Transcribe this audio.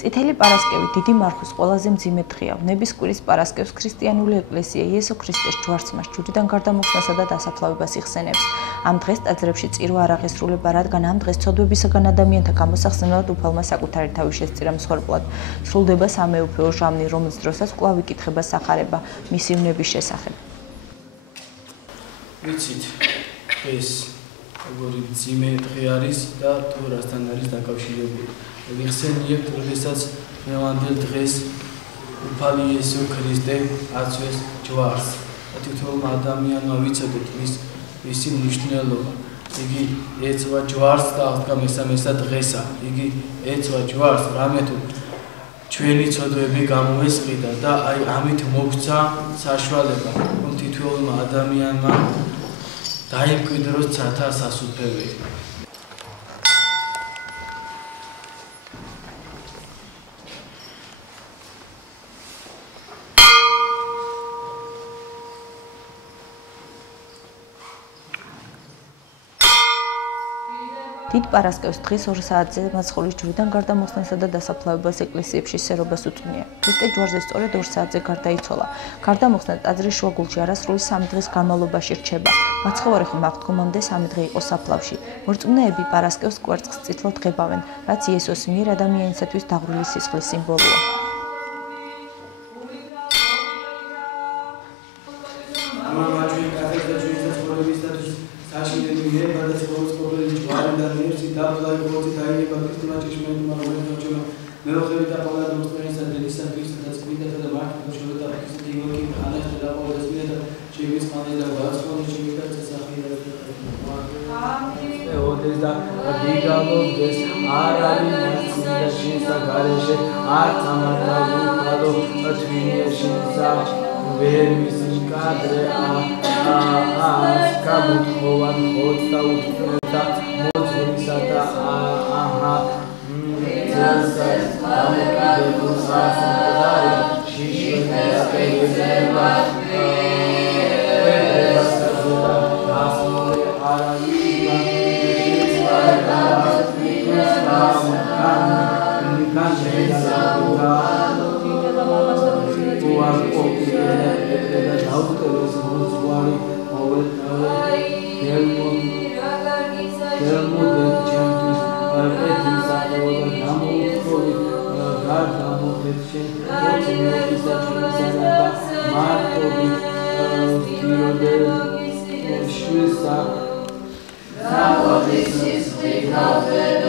წითელი პარასკევი დიდი მარხვის ყველაზე მძიმე დღეა. ნების კვირის პარასკევს ქრისტიანული ეკლესია იესო ქრისტეს ჯვარცმას, ჯვრიდან გარდამოხსნასა და დასაფლავებას იხსენებს. ამ დღეს ტაძრებში წირვა არ აღესრულება, რადგან ამ დღეს ცოდვებისაგან ადამიანთა გამოსახსენებლად უფალმა საკუთარი თავი შესწირა მსხვერპლად. სრულდება სამეუფეო ჟამნი, რომლის დროსაც კვლავ იკითხება სახარება მისი ვნების შესახებ. ვიცით, ეს როგორი მძიმე დღე არის და თუ რასთან არის დაკავშირებული. ვიხსენიებთ, როდესაც დღევანდელ დღეს უფალი იესო ქრისტე აწვეს ჯვარს. თითოეულ ადამიანმა ვიცოდეთ მისი მნიშვნელობა. იგი ეცვა ჯვარს და აღდგა მესამესა დღესა. იგი ეცვა ჯვარს, რამე თუ ჩვენი ცოდვები გამოესყიდა და აი ამით მოგვცა საშუალება, რომ თითოეულმა ადამიანმა დაიმკვიდროს ცათა სასუფეველი. დიდ პარასკევს დღის 2 საათზე მაცხოვრის ჯვრიდან გარდამოხსნასა და დასაფლავებას ეკლესიებში სერობას უწვნია. ქრისტე ჯვარზე სწორედ 2 საათზე გარდაიცვალა. გარდამოხსნა ტაძრის შუაგულში არასრული 3 დღის განმავლობაში რჩება. მაცხოვარი ხომ აღდგომამდე 3 დღე იყო საფლავში. მორწმუნეები პარასკევს კვერცხს წითლად ღებავენ, რაც იესოს მიერ ადამიანისათვის დაღვრილი სისხლის სიმბოლოა. Now, this is